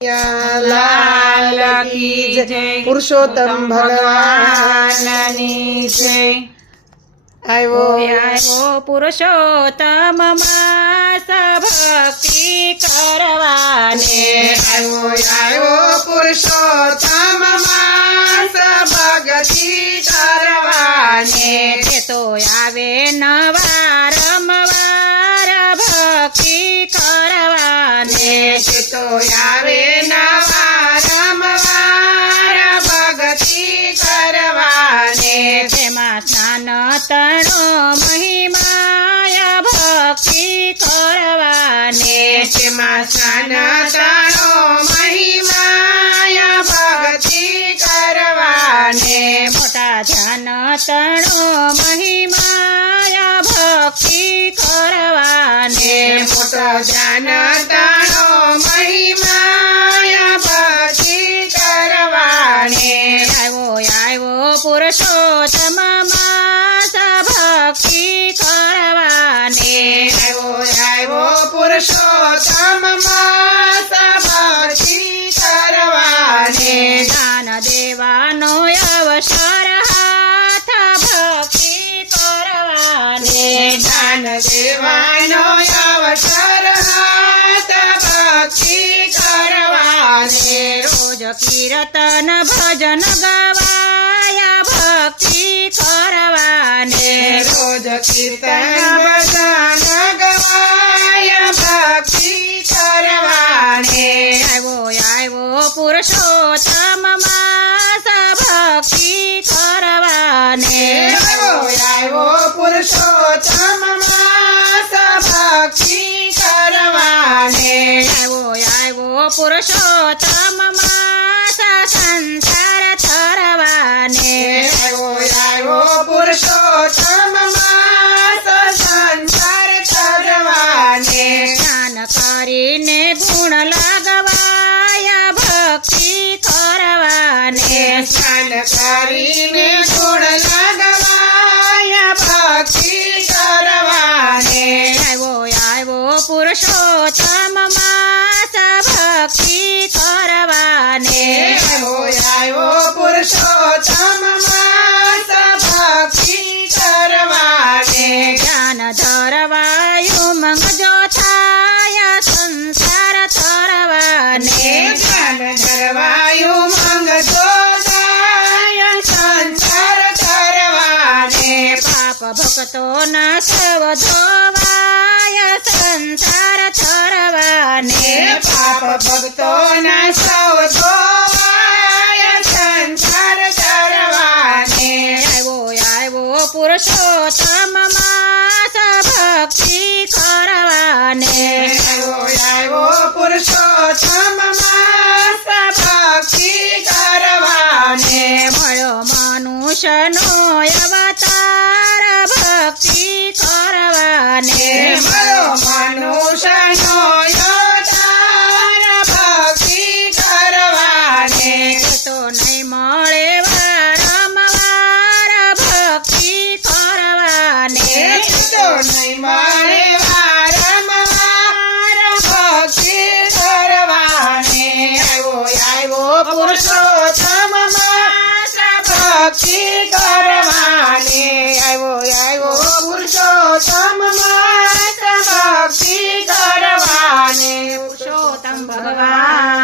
લાલ કી જય પુરુષોત્તમ ભગવાનની જય આવ્યો પુરુષોત્તમ માસ ભક્તિ કરવાને આવ્યો પુરુષોત્તમ માસ ભક્તિ કરવાને તે તો આવે નવા રમવાર ભક્તિ કરવાને તે તો આવે નવા રમવાર ભક્તિ કરવાને તેમાં સ્નાન તણો મહિમાય ભક્તિ કરવાને તેમાં સ્નાન તણો મહિમાય ભક્તિ કરવાને મોટા ધ્યાન તણો મહિમાય ભક્તિ કરવાને મોટો ધ્યાન તણો મહિમાય ભક્તિ કરવાને આવ્યો પુરુષોત્તમ માસ ભક્તિ કરવાને આવ્યો પુરુષોત્તમ માસ ભક્તિ કરવાને દાન દેવાનો અવસર હાથ ભક્તિ કરવાને દાન દેવાનો અવસર હાથ ભક્તિ કરવાને રોજ કીર્તન ભજન ગવાય ભક્તિ કરવાને રોજ કીર્તન ભજન ગવાય ભક્તિ કરવાને આવ્યો પુરુષોત્તમ માસ ભક્તિ કરવાને આવ્યો પુરુષોત્તમ માસ ભક્તિ કરવાને આવ્યો પુરુષોત્તમ માસ સંસાર થરવાને આવ્યો પુરુષોત્તમ માસ સંસાર કરવાને સ્નાન કરીને ગુણ લગવાય ભક્તિ કરવાને સ્નાન કરીને ગુણ લગવાય ભક્તિ કરવાને આવ્યો પુરુષોત્તમ માસ ભક્તિ કરવાને આવ્યો પુરુષોત્તમ માસ ભક્તિ કરવાને જ્ઞાન ધરવાયું મંગજો થાય સંસાર થરવાને ધ્યાન ધરવાયું મંગતો જાય સંસાર કરવાને પાપ ભક્તો ના સવ ધોવાય સંસાર થરવાને પાપ ભક્તોના સૌ ધોવાય સંસાર કરવાને આવ્યો પુરુષોત્તમ માસ ભક્તિ કરવાને આવ્યો પુરુષોત્તમ માસ ભક્તિ કરવાને મળ્યો મનુષ્યનો અવતાર ભક્તિ કરવાને મળ્યો મનુષ્યનો અવતાર ભક્તિ કરવાને તો નહીં મળે વારંવાર ભક્તિ કરવાને તો નહીં મળે વારંવાર ભક્તિ કરવાને આવ્યો પુરુષોત્તમ માસ ભક્તિ કરવાને આવ્યો પુરુષોત્તમ માસ ભક્તિ કરવાને પુરુષોત્તમ ભગવાન